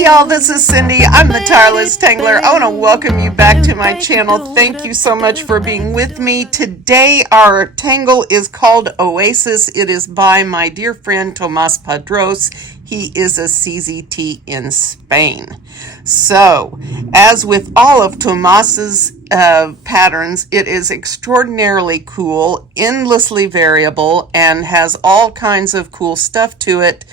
Hey y'all, this is Cyndee. I'm the Tireless Tangler. I want to welcome you back to my channel. Thank you so much for being with me. Today our tangle is called Oasis. It is by my dear friend Tomàs Padrós. He is a CZT in Spain. So, as with all of Tomás's patterns, it is extraordinarily cool, endlessly variable, and has all kinds of cool stuff to it.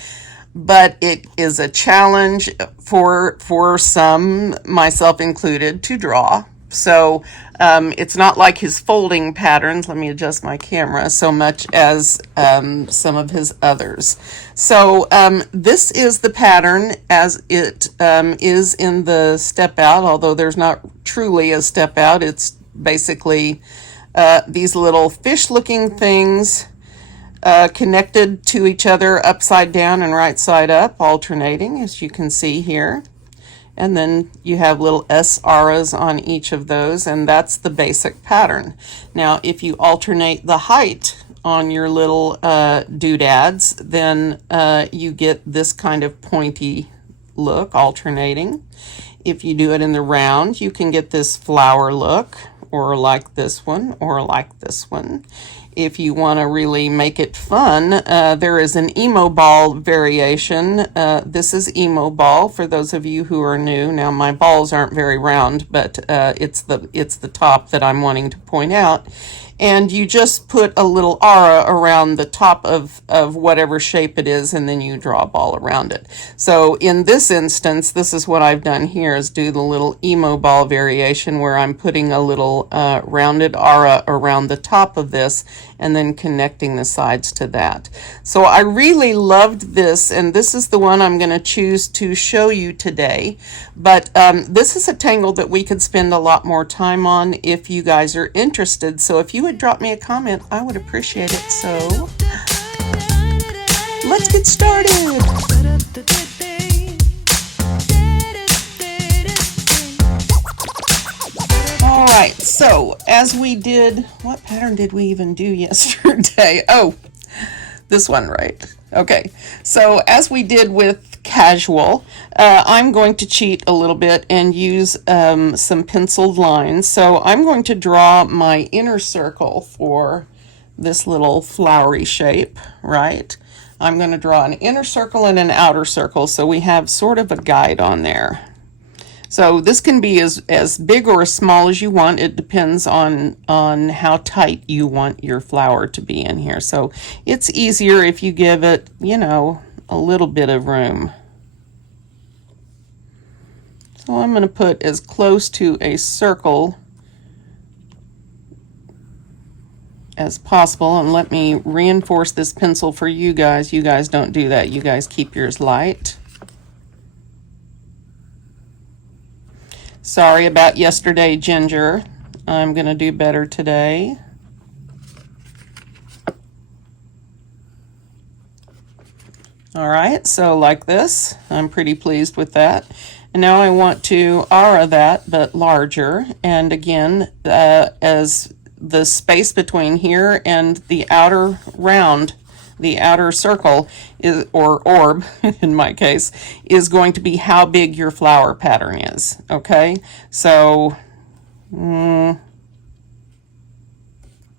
But it is a challenge for some, myself included, to draw. So it's not like his folding patterns, let me adjust my camera, so much as some of his others. So this is the pattern as it is in the step out, although there's not truly a step out. It's basically these little fish looking things connected to each other upside down and right side up, alternating, as you can see here. And then you have little S auras on each of those, and that's the basic pattern. Now, if you alternate the height on your little doodads, then you get this kind of pointy look, alternating. If you do it in the round, you can get this flower look, or like this one, or like this one. If you want to really make it fun, there is an emo ball variation. This is emo ball for those of you who are new. Now my balls aren't very round, but it's the top that I'm wanting to point out. And you just put a little aura around the top of whatever shape it is, and then you draw a ball around it. So in this instance, this is what I've done here, is do the little emo ball variation where I'm putting a little rounded aura around the top of this and then connecting the sides to that. So I really loved this, and this is the one I'm going to choose to show you today. But this is a tangle that we could spend a lot more time on if you guys are interested. So if you would drop me a comment, I would appreciate it. So let's get started. All right, so as we did, what pattern did we even do yesterday? Oh, this one, right? Okay, so as we did with casual, I'm going to cheat a little bit and use some penciled lines. So I'm going to draw my inner circle for this little flowery shape, right? I'm going to draw an inner circle and an outer circle, so we have sort of a guide on there. So this can be as big or as small as you want. It depends on how tight you want your flower to be in here. So it's easier if you give it, you know, a little bit of room. So I'm going to put as close to a circle as possible, and let me reinforce this pencil for you guys. You guys don't do that. You guys keep yours light. Sorry about yesterday, Ginger. I'm going to do better today. All right, so like this, I'm pretty pleased with that. And now I want to aura that, but larger. And again, as the space between here and the outer round, the outer circle, is, or orb in my case, is going to be how big your flower pattern is. Okay, so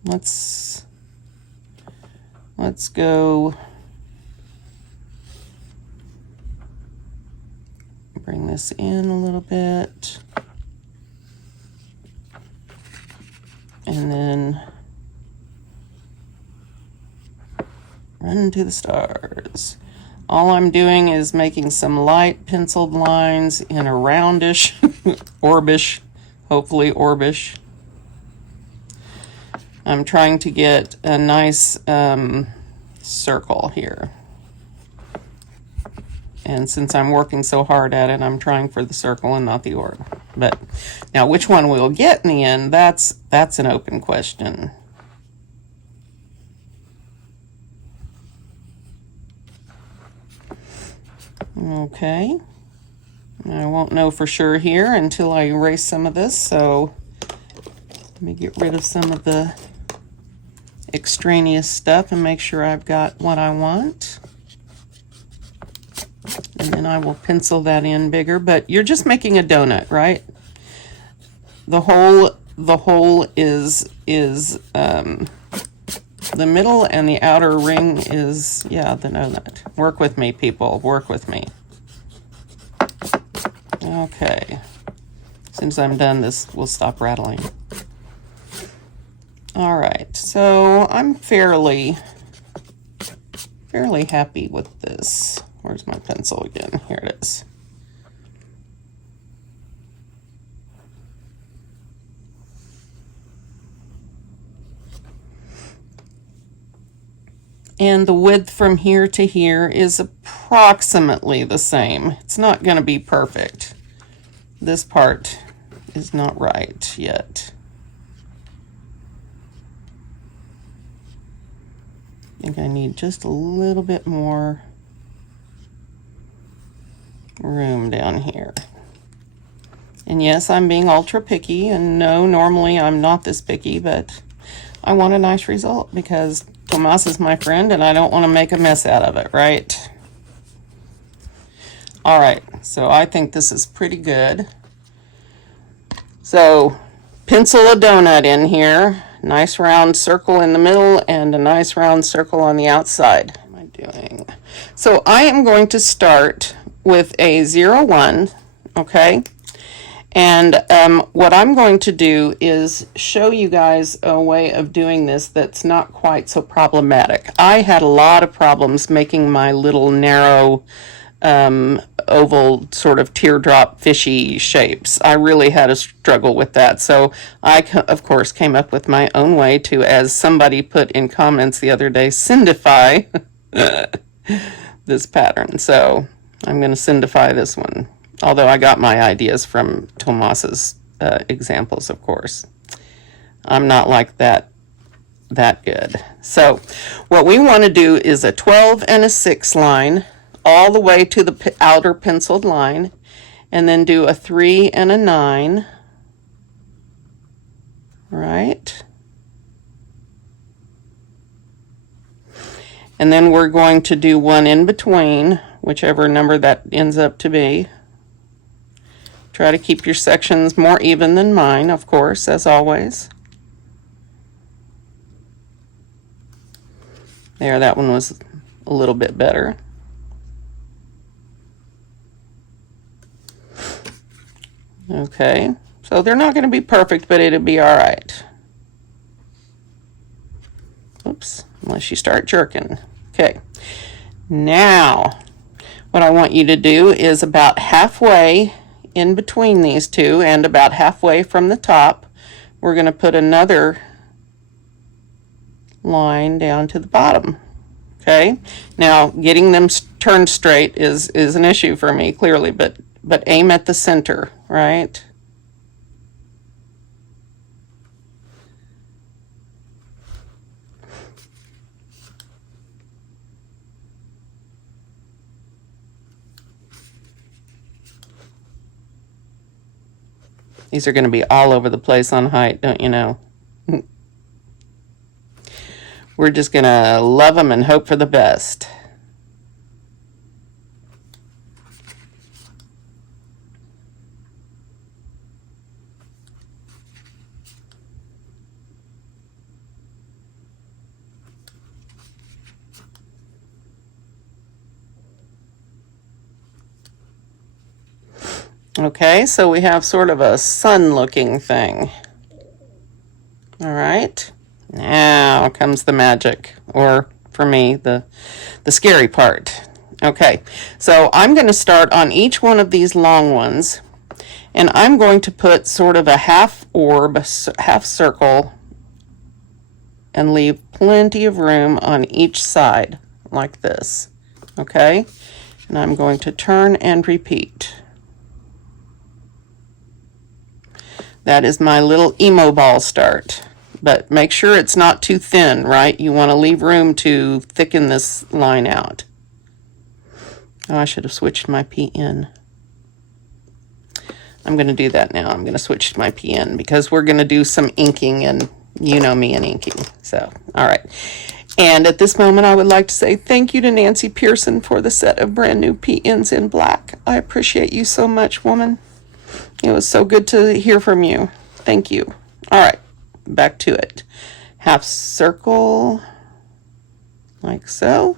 let's go bring this in a little bit, and then run to the stars. All I'm doing is making some light penciled lines in a roundish, orbish, hopefully orbish. I'm trying to get a nice circle here. And since I'm working so hard at it, I'm trying for the circle and not the orb. But now which one we'll get in the end, that's an open question. Okay, I won't know for sure here until I erase some of this, so let me get rid of some of the extraneous stuff and make sure I've got what I want. And then I will pencil that in bigger, but you're just making a donut, right? The hole is the middle, and the outer ring is, yeah, the donut. Work with me, people, work with me. Okay. As soon as I'm done, this will stop rattling. All right, so I'm fairly happy with this. Where's my pencil again? Here it is. And the width from here to here is approximately the same. It's not going to be perfect. This part is not right yet. I think I need just a little bit more room down here. And yes, I'm being ultra picky, and no, normally I'm not this picky, but I want a nice result because Tomàs is my friend and I don't want to make a mess out of it, right? All right, so I think this is pretty good. So pencil a donut in here, nice round circle in the middle and a nice round circle on the outside. What am I doing? So I am going to start with a 0, 1, okay? And what I'm going to do is show you guys a way of doing this that's not quite so problematic. I had a lot of problems making my little narrow oval sort of teardrop fishy shapes. I really had a struggle with that. So I, of course, came up with my own way to, as somebody put in comments the other day, Cyndify this pattern. So I'm going to Cyndify this one. Although I got my ideas from Tomàs's examples, of course. I'm not like that good. So what we want to do is a 12 and a 6 line all the way to the outer penciled line, and then do a 3 and a 9, right? And then we're going to do one in between, whichever number that ends up to be. Try to keep your sections more even than mine, of course, as always. There, that one was a little bit better. Okay, so they're not going to be perfect, but it'll be all right. Oops, unless you start jerking. Okay, now what I want you to do is about halfway in between these two and about halfway from the top, we're going to put another line down to the bottom. Okay, now getting them turned straight is an issue for me, clearly, but aim at the center, right? These are going to be all over the place on height, don't you know? We're just going to love them and hope for the best. Okay, so we have sort of a sun-looking thing. All right, now comes the magic, or for me, the scary part. Okay, so I'm going to start on each one of these long ones, and I'm going to put sort of a half orb, half circle, and leave plenty of room on each side, like this. Okay, and I'm going to turn and repeat. That is my little emo ball start, but make sure it's not too thin, right? You want to leave room to thicken this line out. Oh, I should have switched my PN. I'm going to do that now. I'm going to switch to my PN because we're going to do some inking, and you know me and inking. So, all right. And at this moment, I would like to say thank you to Nancy Pearson for the set of brand new PNs in black. I appreciate you so much, woman. It was so good to hear from you. Thank you. All right, back to it. Half circle, like so.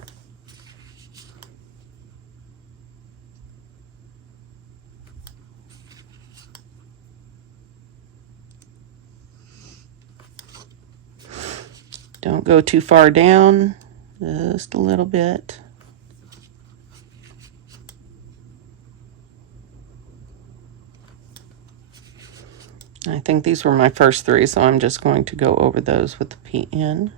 Don't go too far down, just a little bit. I think these were my first three, so I'm just going to go over those with the PN.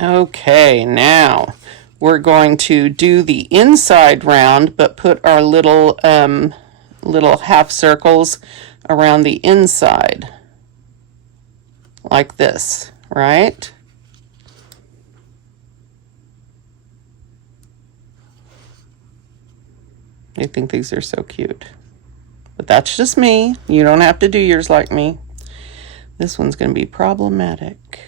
Okay, now we're going to do the inside round, but put our little half circles around the inside, like this, right? I think these are so cute. But that's just me. You don't have to do yours like me. This one's going to be problematic.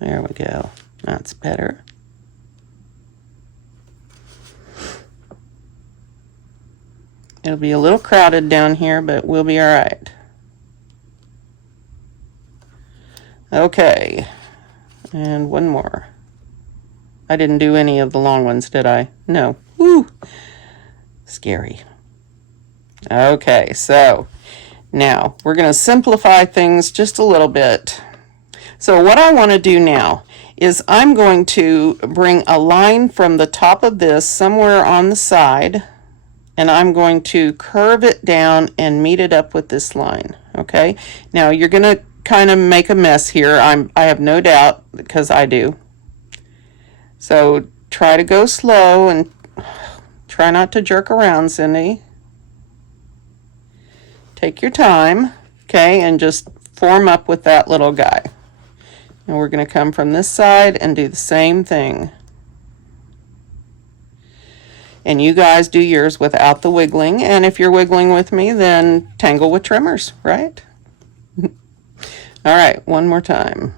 There we go. That's better. It'll be a little crowded down here, but we'll be all right. Okay. And one more. I didn't do any of the long ones, did I? No. Woo! Scary. Okay, so now we're going to simplify things just a little bit. So what I want to do now is I'm going to bring a line from the top of this somewhere on the side, and I'm going to curve it down and meet it up with this line. Okay, now you're going to kind of make a mess here. I have no doubt, because I do. So try to go slow and try not to jerk around, Cyndee. Take your time, okay, and just form up with that little guy. And we're going to come from this side and do the same thing. And you guys do yours without the wiggling. And if you're wiggling with me, then tangle with trimmers, right? All right, one more time.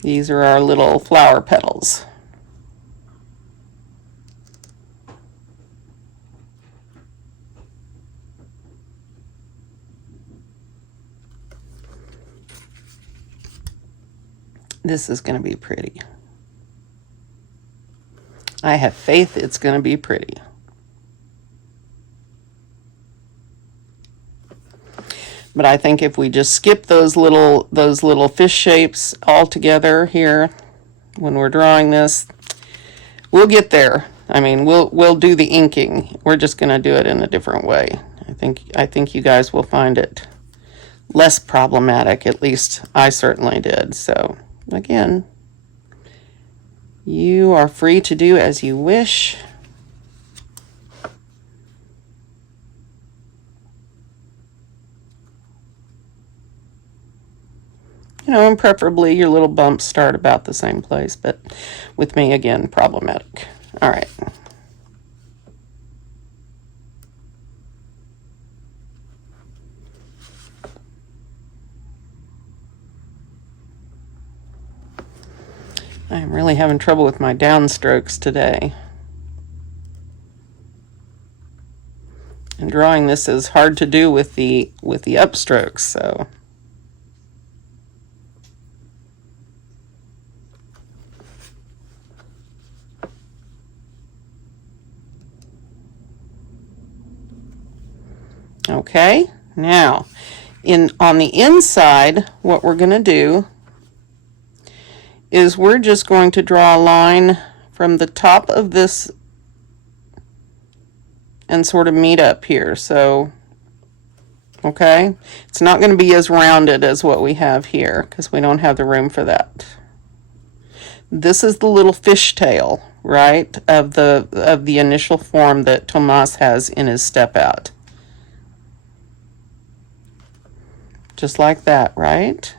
These are our little flower petals. This is going to be pretty. I have faith it's going to be pretty. But I think if we just skip those little fish shapes all together here when we're drawing this, we'll get there. I mean, we'll do the inking. We're just going to do it in a different way. I think you guys will find it less problematic. At least I certainly did. So again, you are free to do as you wish. You know, and preferably your little bumps start about the same place, but with me, again, problematic. All right. I'm really having trouble with my downstrokes today. And drawing this is hard to do with the upstrokes, so. Okay, now on the inside, what we're going to do is we're just going to draw a line from the top of this and sort of meet up here. So, okay, it's not going to be as rounded as what we have here because we don't have the room for that. This is the little fishtail, right, of the initial form that Tomàs has in his step out. just like that, right?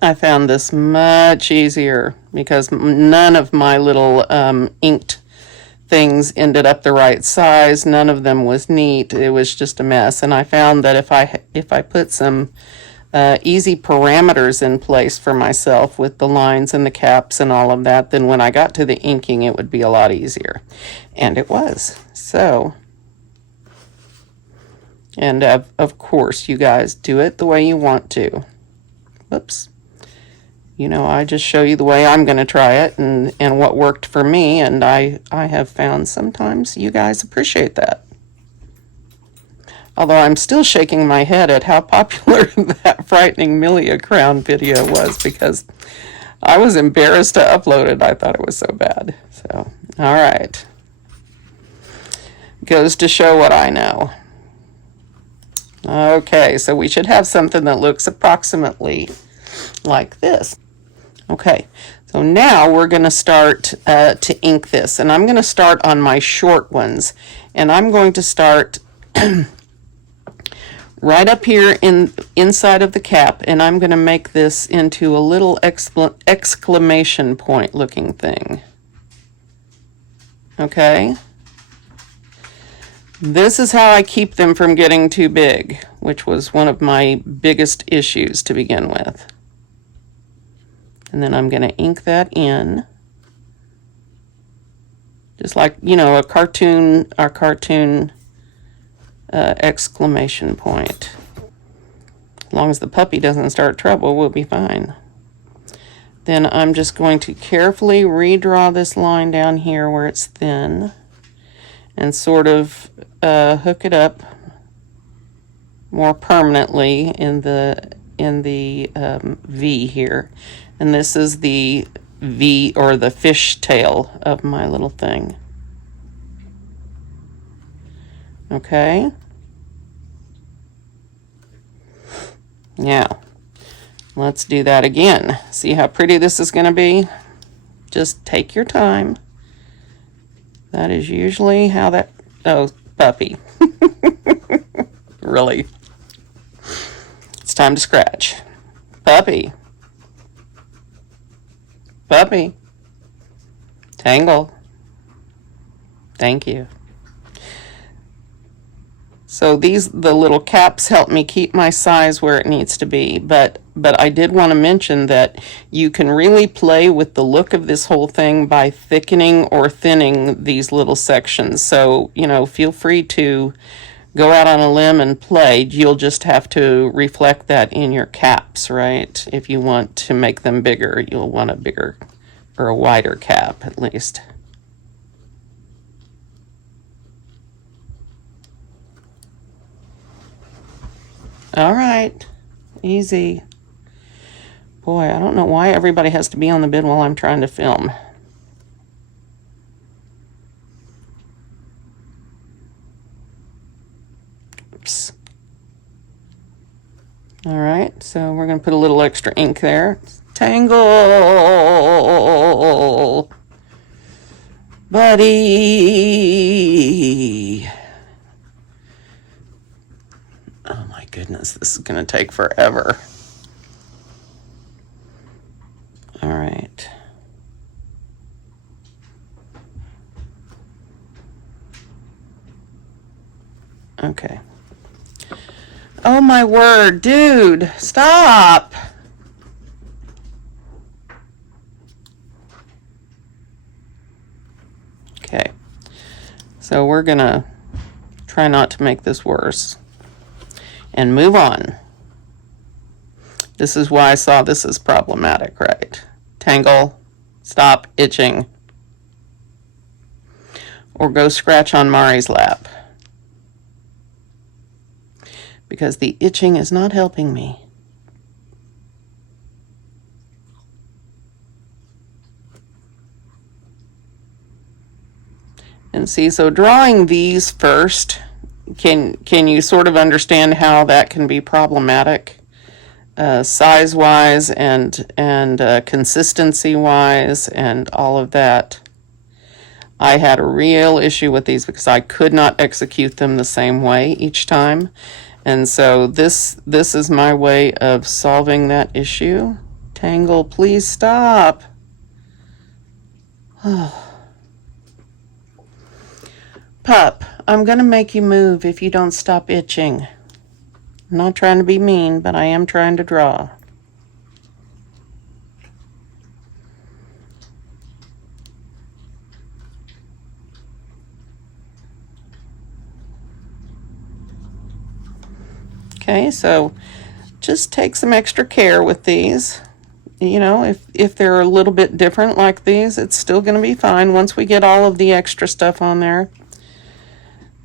I found this much easier because none of my little inked things ended up the right size. None of them was neat. It was just a mess. And I found that if I put some easy parameters in place for myself with the lines and the caps and all of that, then when I got to the inking, it would be a lot easier. And it was. So, and of course, you guys do it the way you want to. Whoops. You know, I just show you the way I'm going to try it and what worked for me, and I have found sometimes you guys appreciate that. Although I'm still shaking my head at how popular that frightening Milia crown video was, because I was embarrassed to upload it. I thought it was so bad. So, all right. Goes to show what I know. Okay, so we should have something that looks approximately like this. Okay, so now we're going to start to ink this, and I'm going to start on my short ones, and I'm going to start right up here inside of the cap, and I'm going to make this into a little exclamation point looking thing. Okay, this is how I keep them from getting too big, which was one of my biggest issues to begin with. And then I'm going to ink that in, just like, you know, our cartoon exclamation point. As long as the puppy doesn't start trouble, we'll be fine. Then I'm just going to carefully redraw this line down here where it's thin and sort of hook it up more permanently in the V here. And this is the V, or the fish tail of my little thing. Okay. Now, let's do that again. See how pretty this is going to be? Just take your time. That is usually how that... Oh, puppy. Really. It's time to scratch. Puppy. Puppy. Tangle. Thank you. So the little caps help me keep my size where it needs to be, but I did want to mention that you can really play with the look of this whole thing by thickening or thinning these little sections. So, you know, feel free to go out on a limb and play. You'll just have to reflect that in your caps, right? If you want to make them bigger, you'll want a bigger or a wider cap at least. All right, easy. Boy, I don't know why everybody has to be on the bed while I'm trying to film. Oops. All right, so we're going to put a little extra ink there. Tangle, buddy. Oh my goodness, this is going to take forever. All right. Okay. Oh my word, dude, stop. Okay. So we're going to try not to make this worse and move on. This is why I saw this as problematic, right? Tangle, stop itching. Or go scratch on Mari's lap. Because the itching is not helping me. And see, so drawing these first, can you sort of understand how that can be problematic, size-wise and consistency-wise and all of that? I had a real issue with these because I could not execute them the same way each time. And so this is my way of solving that issue. Tangle, please stop. Pup, I'm going to make you move if you don't stop itching. I'm not trying to be mean, but I am trying to draw. Okay, so just take some extra care with these. You know, if they're a little bit different like these, it's still going to be fine once we get all of the extra stuff on there.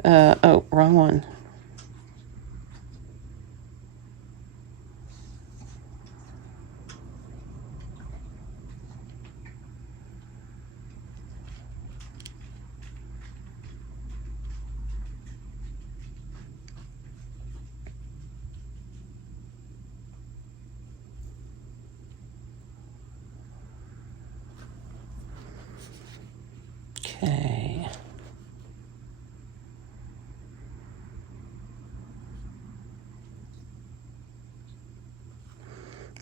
Oh, wrong one. Okay.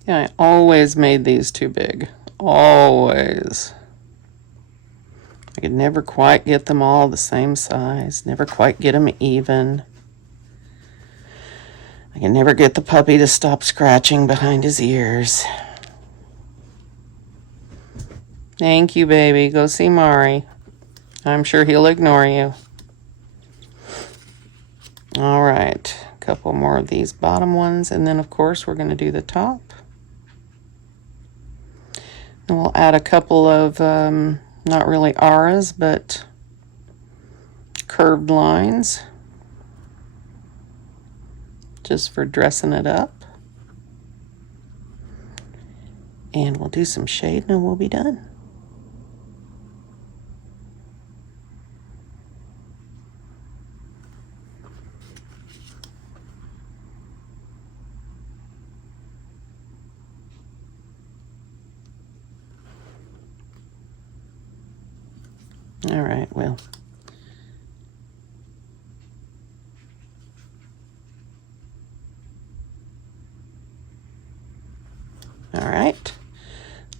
Yeah, I always made these too big. Always. I could never quite get them all the same size. Never quite get them even. I can never get the puppy to stop scratching behind his ears. Thank you, baby. Go see Mari. I'm sure he'll ignore you. All right, a couple more of these bottom ones, and then of course we're going to do the top. And we'll add a couple of, not really auras, but curved lines, just for dressing it up. And we'll do some shading and we'll be done. All right, well. All right.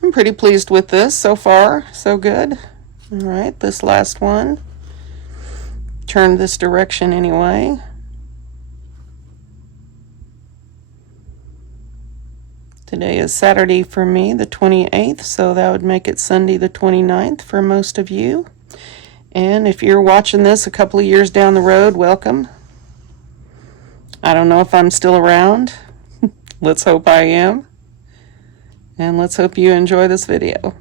I'm pretty pleased with this so far. So good. All right, this last one. Turn this direction anyway. Today is Saturday for me, the 28th, so that would make it Sunday the 29th for most of you. And if you're watching this a couple of years down the road, welcome. I don't know if I'm still around. Let's hope I am. And let's hope you enjoy this video.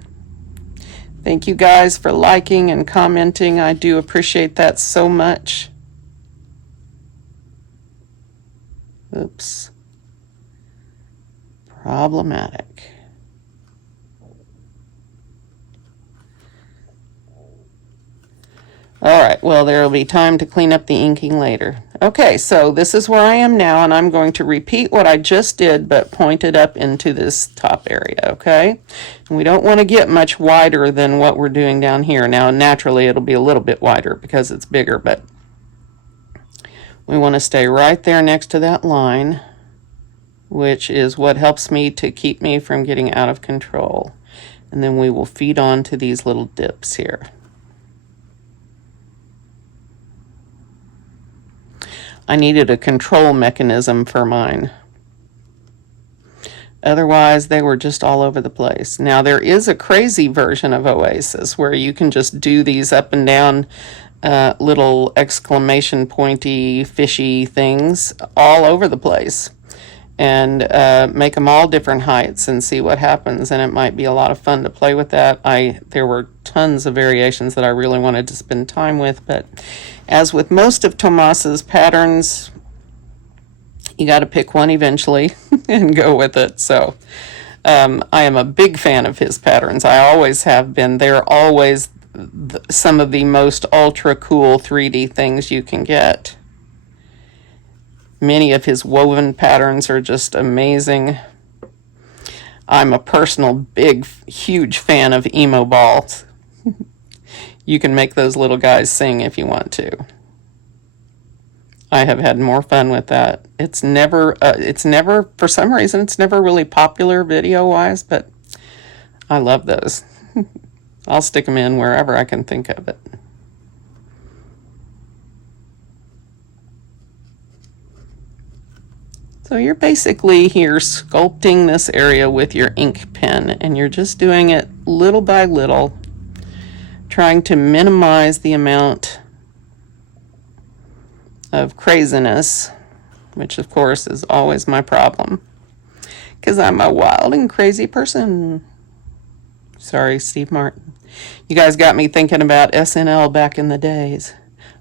Thank you guys for liking and commenting. I do appreciate that so much. Oops. Problematic. All right, well, there will be time to clean up the inking later. Okay, so this is where I am now, and I'm going to repeat what I just did, but point it up into this top area, okay? And we don't want to get much wider than what we're doing down here. Now, naturally, it'll be a little bit wider because it's bigger, but we want to stay right there next to that line, which is what helps me to keep me from getting out of control. And then we will feed on to these little dips here. I needed a control mechanism for mine. Otherwise, they were just all over the place. Now, there is a crazy version of Oasis where you can just do these up and down little exclamation pointy, fishy things all over the place. And make them all different heights and see what happens. And it might be a lot of fun to play with that. There were tons of variations that I really wanted to spend time with, but as with most of Tomás's patterns, you got to pick one eventually and go with it. So I am a big fan of his patterns. I always have been. They're always some of the most ultra cool 3D things you can get. Many of his woven patterns are just amazing. I'm a personal big, huge fan of emo balls. You can make those little guys sing if you want to. I have had more fun with that. It's never, for some reason, it's never really popular video-wise, but I love those. I'll stick them in wherever I can think of it. So you're basically here sculpting this area with your ink pen, and you're just doing it little by little, trying to minimize the amount of craziness, which of course is always my problem, because I'm a wild and crazy person. Sorry, Steve Martin. You guys got me thinking about SNL back in the days.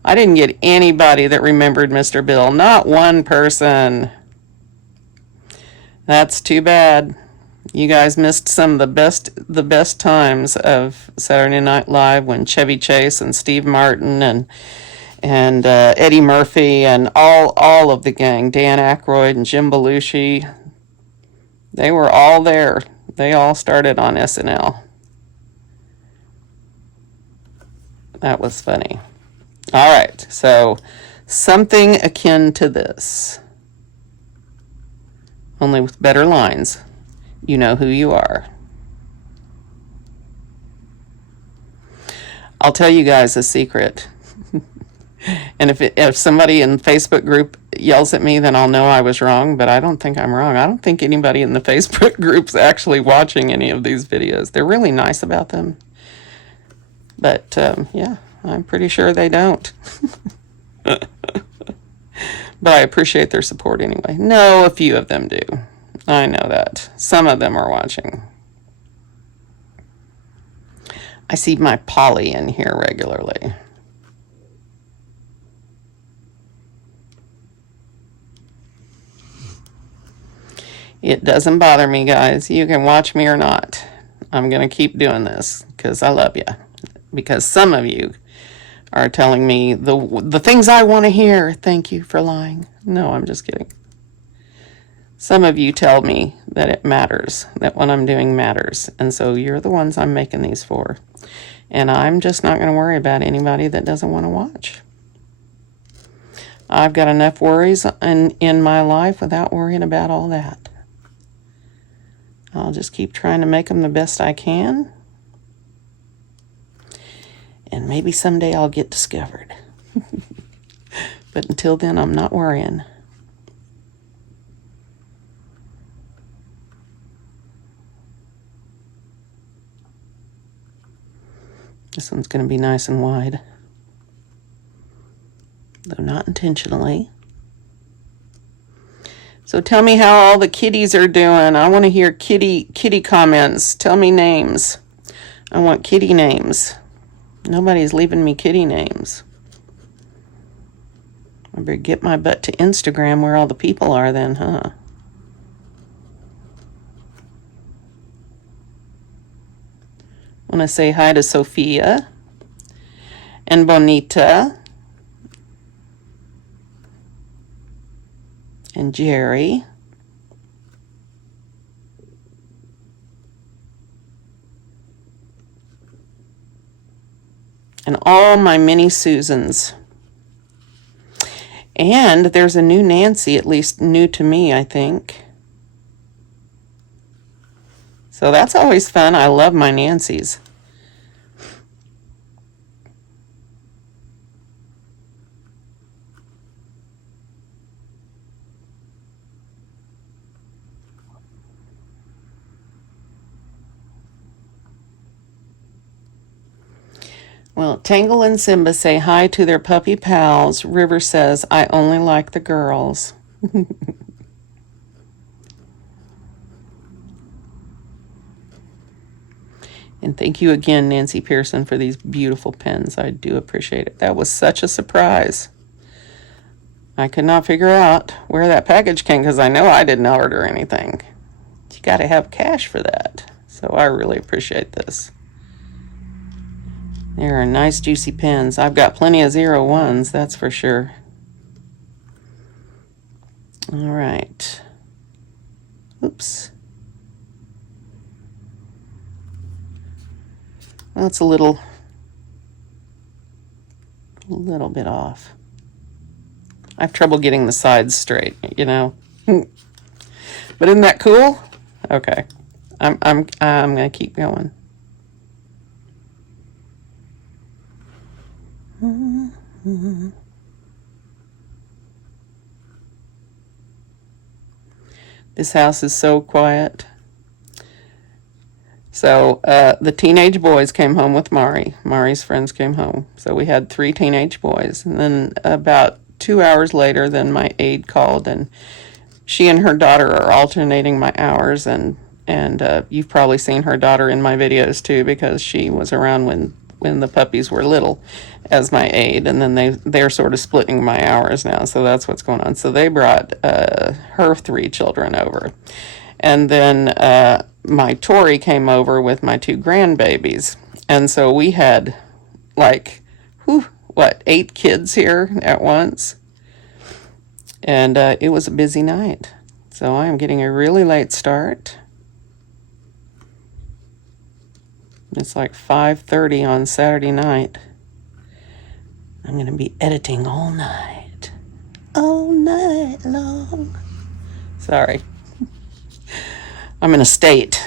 I didn't get anybody that remembered Mr. Bill. Not one person. That's too bad. You guys missed some of the best times of Saturday Night Live when Chevy Chase and Steve Martin and Eddie Murphy and all of the gang, Dan Aykroyd and Jim Belushi, they were all there. They all started on SNL. That was funny. All right, so something akin to this, only with better lines. You know who you are. I'll tell you guys a secret. And if somebody in the Facebook group yells at me, then I'll know I was wrong, but I don't think I'm wrong. I don't think anybody in the Facebook group's actually watching any of these videos. They're really nice about them. But, yeah, I'm pretty sure they don't. But I appreciate their support anyway. No, a few of them do. I know that. Some of them are watching. I see my Polly in here regularly. It doesn't bother me, guys. You can watch me or not. I'm going to keep doing this because I love you. Because some of you are telling me the things I want to hear. Thank you for lying. No, I'm just kidding. Some of you tell me that it matters, that what I'm doing matters. And so you're the ones I'm making these for. And I'm just not going to worry about anybody that doesn't want to watch. I've got enough worries in my life without worrying about all that. I'll just keep trying to make them the best I can. And maybe someday I'll get discovered. But until then, I'm not worrying. This one's going to be nice and wide. Though not intentionally. So tell me how all the kitties are doing. I want to hear kitty comments. Tell me names. I want kitty names. Nobody's leaving me kitty names. I better get my butt to Instagram where all the people are then, huh? I want to say hi to Sophia and Bonita and Jerry. And all my mini Susans. And there's a new Nancy, at least new to me, I think. So that's always fun. I love my Nancys. Well, Tangle and Simba say hi to their puppy pals. River says, I only like the girls. And thank you again, Nancy Pearson, for these beautiful pens. I do appreciate it. That was such a surprise. I could not figure out where that package came because I know I didn't order anything. You got to have cash for that. So I really appreciate this. There are nice juicy pens. I've got plenty of 01s, that's for sure. All right. Oops. Well, it's a little A little bit off. I have trouble getting the sides straight, you know. But isn't that cool? Okay. I'm gonna keep going. This house is so quiet. So the teenage boys came home with Mari. Mari's friends came home. So we had 3 teenage boys. And then about 2 hours later, then my aide called, and she and her daughter are alternating my hours. And you've probably seen her daughter in my videos too, because she was around when the puppies were little as my aide. And then they're sort of splitting my hours now. So that's what's going on. So they brought her 3 children over. And then my Tori came over with my 2 grandbabies. And so we had like, 8 kids here at once. And it was a busy night. So I am getting a really late start. It's like 5:30 on Saturday night. I'm going to be editing all night. All night long. Sorry. I'm in a state.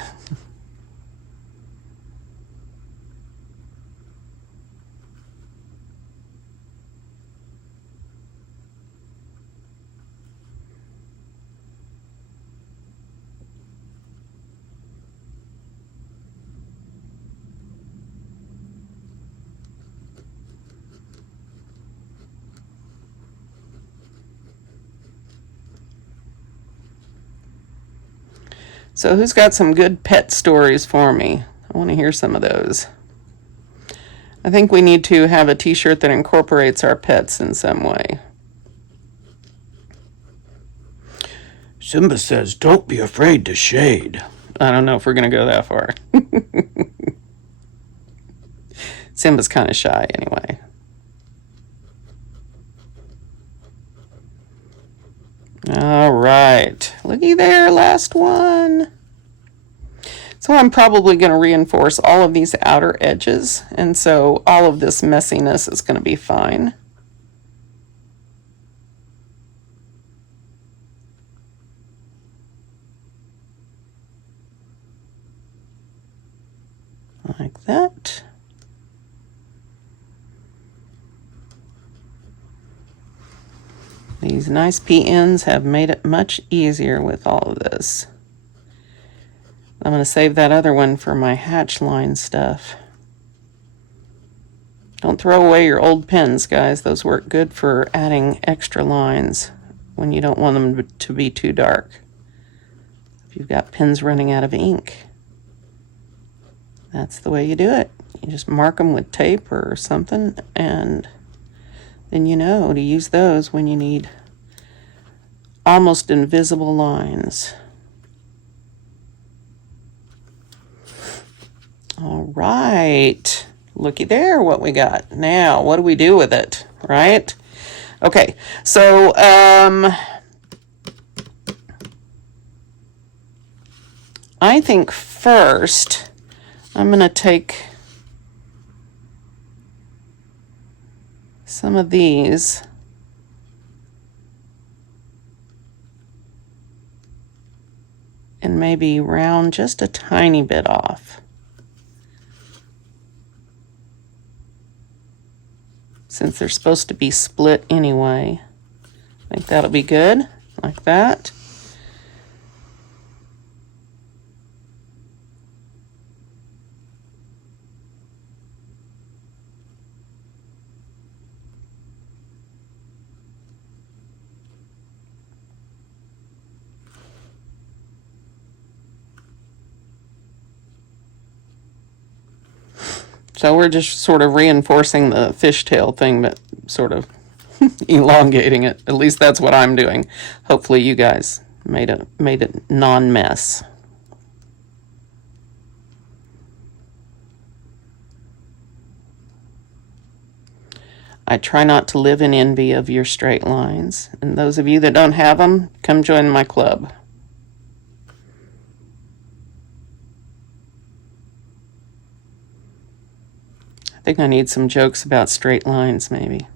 So who's got some good pet stories for me? I want to hear some of those. I think we need to have a t-shirt that incorporates our pets in some way. Simba says, don't be afraid to shade. I don't know if we're going to go that far. Simba's kind of shy anyway. All right, looky there, last one. So I'm probably going to reinforce all of these outer edges, and so all of this messiness is going to be fine. Like that. These nice PNs have made it much easier with all of this. I'm going to save that other one for my hatch line stuff. Don't throw away your old pens, guys. Those work good for adding extra lines when you don't want them to be too dark. If you've got pens running out of ink, that's the way you do it. You just mark them with tape or something, and then you know to use those when you need almost invisible lines. All right, looky there what we got. Now, what do we do with it, right? Okay, so I think first I'm going to take some of these and maybe round just a tiny bit off. Since they're supposed to be split anyway. I think that'll be good, like that. So we're just sort of reinforcing the fishtail thing, but sort of elongating it. At least that's what I'm doing. Hopefully you guys made it non-mess. I try not to live in envy of your straight lines. And those of you that don't have them, come join my club. I think I need some jokes about straight lines, maybe.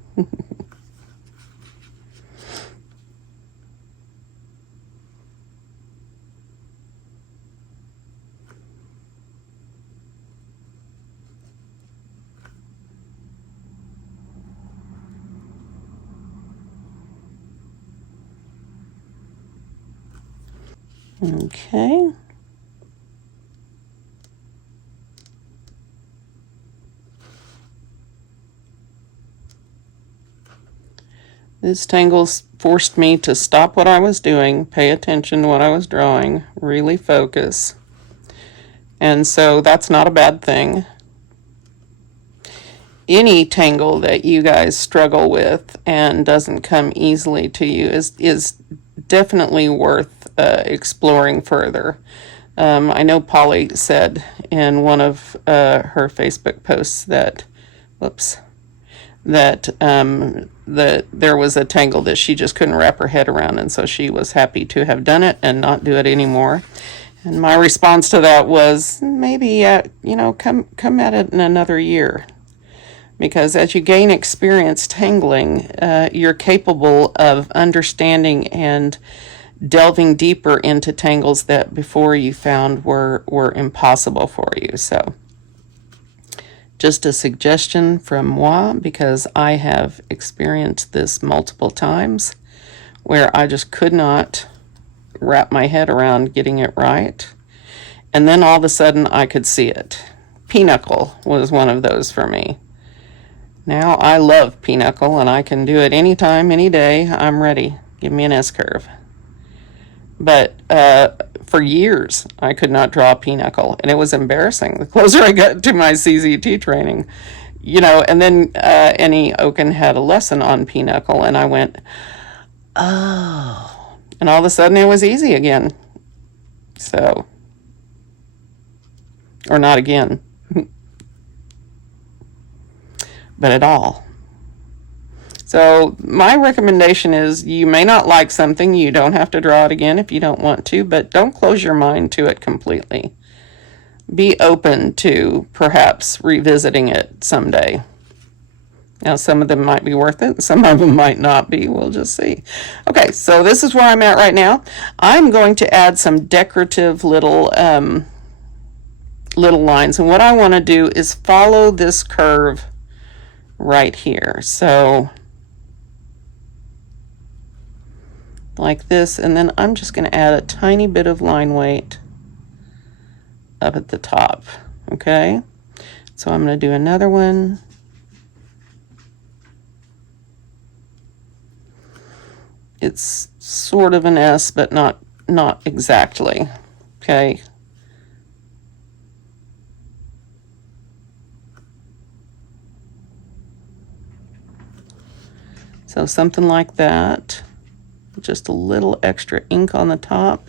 Okay. This tangles forced me to stop what I was doing, pay attention to what I was drawing, really focus. And so that's not a bad thing. Any tangle that you guys struggle with and doesn't come easily to you is definitely worth exploring further. I know Polly said in one of her Facebook posts that, that there was a tangle that she just couldn't wrap her head around, and so she was happy to have done it and not do it anymore. And my response to that was, maybe come at it in another year, because as you gain experience tangling, you're capable of understanding and delving deeper into tangles that before you found were impossible for you. So just a suggestion from moi, because I have experienced this multiple times where I just could not wrap my head around getting it right. And then all of a sudden I could see it. Pinochle was one of those for me. Now I love pinochle and I can do it anytime, any day. I'm ready. Give me an S-curve. But for years, I could not draw a pinochle, and it was embarrassing. The closer I got to my CZT training, and then Annie Oken had a lesson on pinochle, and I went, oh. And all of a sudden, it was easy again. So, or not again, but at all. So my recommendation is, you may not like something, you don't have to draw it again if you don't want to, but don't close your mind to it completely. Be open to perhaps revisiting it someday. Now, some of them might be worth it, some of them might not be. We'll just see. Okay, so this is where I'm at right now. I'm going to add some decorative little lines, and what I want to do is follow this curve right here. So like this, and then I'm just going to add a tiny bit of line weight up at the top. Okay, so I'm going to do another one. It's sort of an S, but not exactly. Okay, so something like that. Just a little extra ink on the top.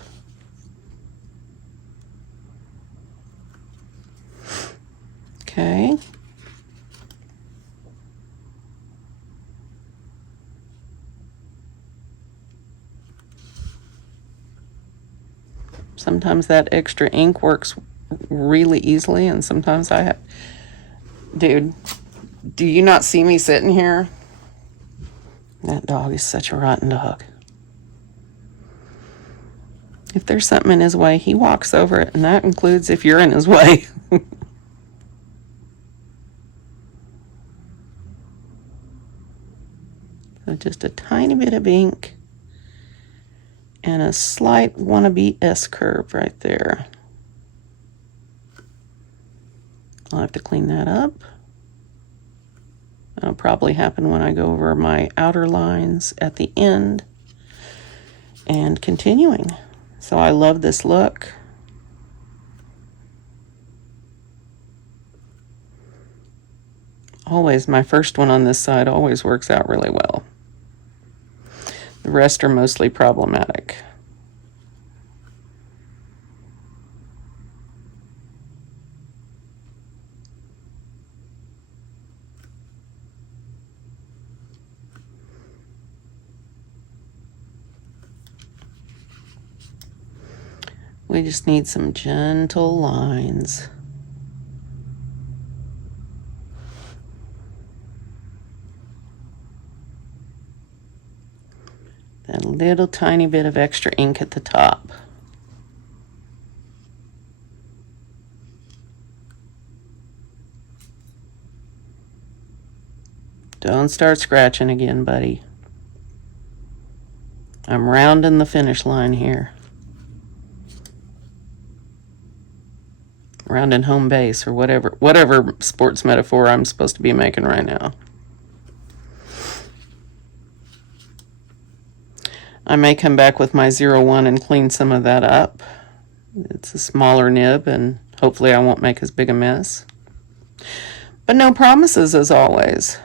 Okay. Sometimes that extra ink works really easily, and sometimes I have... Dude, do you not see me sitting here? That dog is such a rotten dog. If there's something in his way, he walks over it, and that includes if you're in his way. So just a tiny bit of ink and a slight wannabe S-curve right there. I'll have to clean that up. That'll probably happen when I go over my outer lines at the end. And continuing. So I love this look. Always, my first one on this side always works out really well. The rest are mostly problematic. We just need some gentle lines. little tiny bit of extra ink at the top. Don't start scratching again, buddy. I'm rounding the finish line here. Rounding home base, or whatever sports metaphor I'm supposed to be making right now. I may come back with my 01 and clean some of that up. It's a smaller nib, and hopefully I won't make as big a mess. But no promises, as always.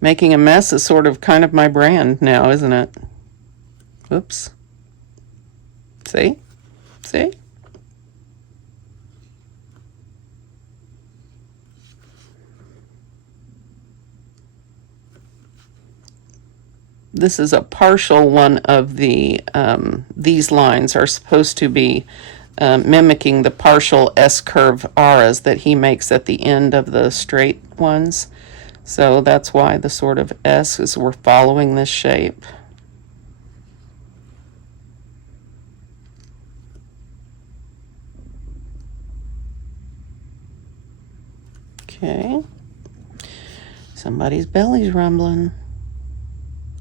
Making a mess is sort of kind of my brand now, isn't it? Whoops. See? See? This is a partial one of the, these lines are supposed to be mimicking the partial S-curve auras that he makes at the end of the straight ones. So that's why the sort of S is we're following this shape. Okay. Somebody's belly's rumbling.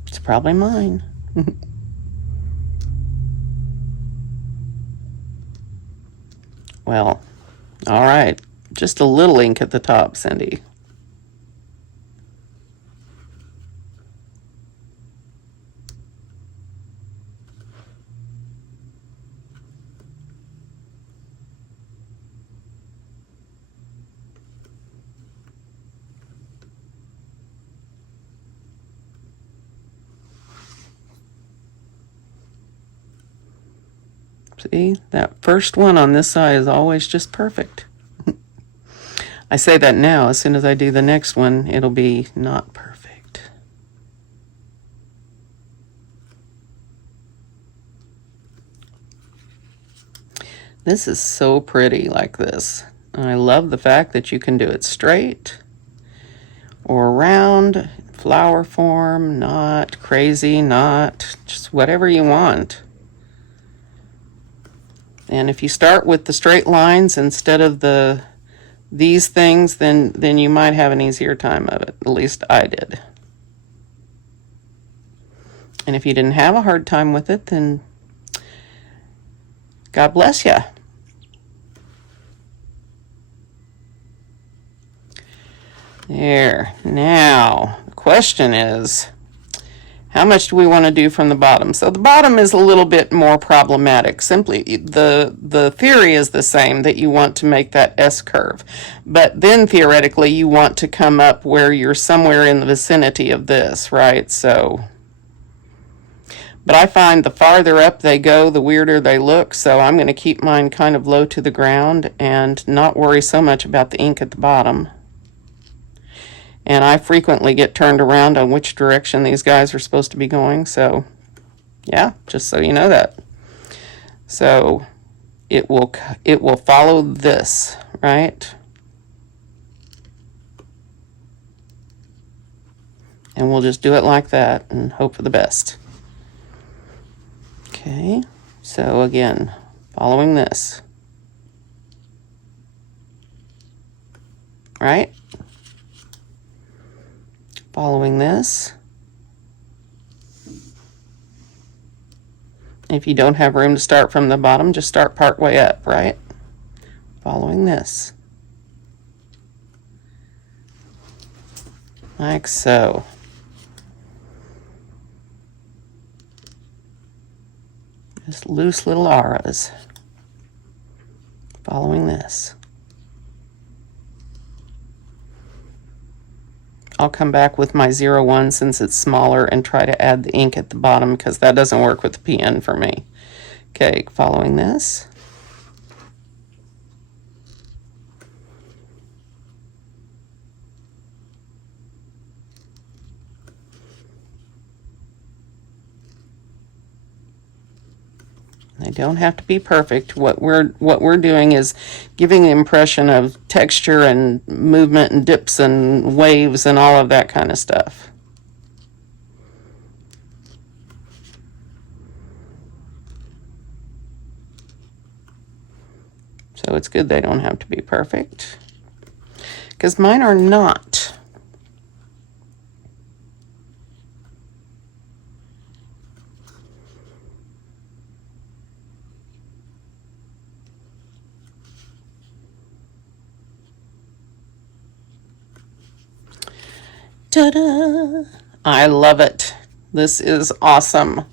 It's probably mine. Well, all right. Just a little ink at the top, Cyndee. See, that first one on this side is always just perfect. I say that now. As soon as I do the next one, it'll be not perfect. This is so pretty like this. I love the fact that you can do it straight or round, flower form, not crazy, not just whatever you want. And if you start with the straight lines instead of these things, then you might have an easier time of it. At least I did. And if you didn't have a hard time with it, then God bless you. There. Now, the question is, how much do we want to do from the bottom? So the bottom is a little bit more problematic. Simply, the theory is the same, that you want to make that S-curve. But then theoretically, you want to come up where you're somewhere in the vicinity of this, right? So, but I find the farther up they go, the weirder they look. So I'm going to keep mine kind of low to the ground and not worry so much about the ink at the bottom. And I frequently get turned around on which direction these guys are supposed to be going. So, yeah, just so you know that. So, it will follow this, right? And we'll just do it like that and hope for the best. Okay, so again, following this. Right? Following this. If you don't have room to start from the bottom, just start part way up, right? Following this. Like so. Just loose little auras. Following this. I'll come back with my 01 since it's smaller and try to add the ink at the bottom because that doesn't work with the pen for me. Okay, following this. They don't have to be perfect. What we're doing is giving the impression of texture and movement and dips and waves and all of that kind of stuff. So it's good they don't have to be perfect, because mine are not. Ta-da! I love it. This is awesome.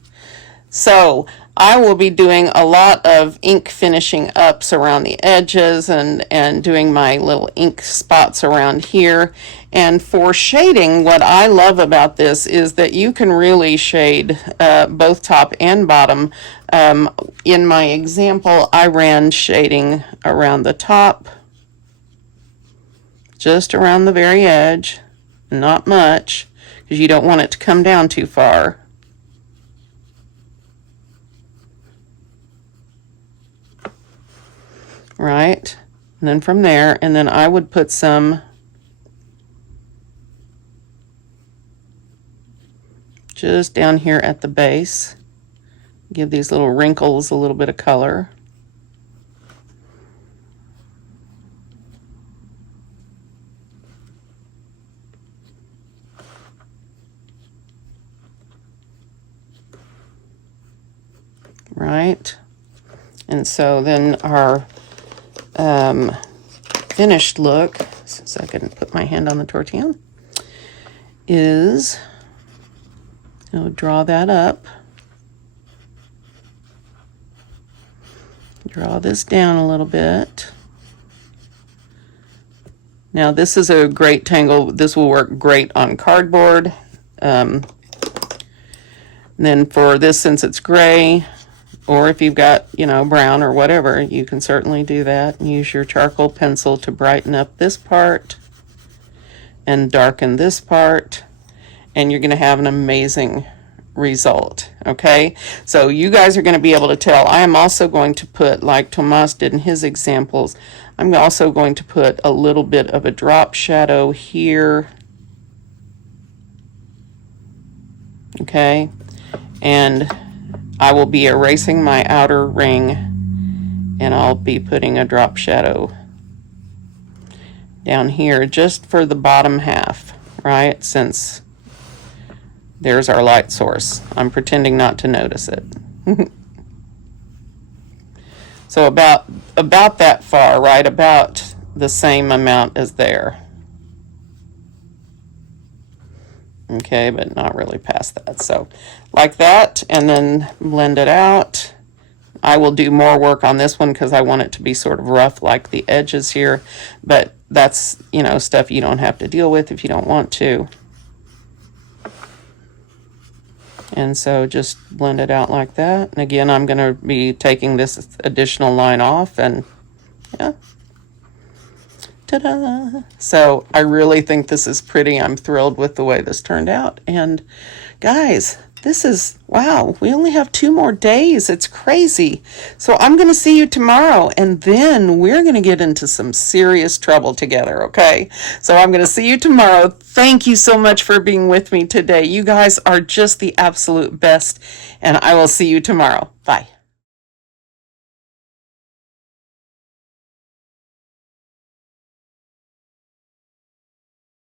So I will be doing a lot of ink finishing ups around the edges and doing my little ink spots around here. And for shading, what I love about this is that you can really shade both top and bottom. In my example, I ran shading around the top, just around the very edge, not much, because you don't want it to come down too far. Right, and then from there, and then I would put some just down here at the base, give these little wrinkles a little bit of color. Right, and so then our finished look, since I can put my hand on the tortilla, is I'll draw that up, draw this down a little bit. Now this is a great tangle. This will work great on cardboard. Then for this, since it's gray, or if you've got, brown or whatever, you can certainly do that. Use your charcoal pencil to brighten up this part and darken this part, and you're going to have an amazing result. Okay, so you guys are going to be able to tell. I am also going to put, like Tomàs did in his examples, I'm also going to put a little bit of a drop shadow here. Okay, and I will be erasing my outer ring, and I'll be putting a drop shadow down here just for the bottom half, right? Since there's our light source. I'm pretending not to notice it. So about that far, right? About the same amount as there. Okay, but not really past that. So like that, and then blend it out. I will do more work on this one because I want it to be sort of rough like the edges here, but that's, stuff you don't have to deal with if you don't want to. And so just blend it out like that. And again, I'm going to be taking this additional line off, and yeah. Ta-da! So I really think this is pretty. I'm thrilled with the way this turned out. And guys, this is, wow, we only have 2 more days. It's crazy. So I'm going to see you tomorrow, and then we're going to get into some serious trouble together, okay? So I'm going to see you tomorrow. Thank you so much for being with me today. You guys are just the absolute best, and I will see you tomorrow. Bye.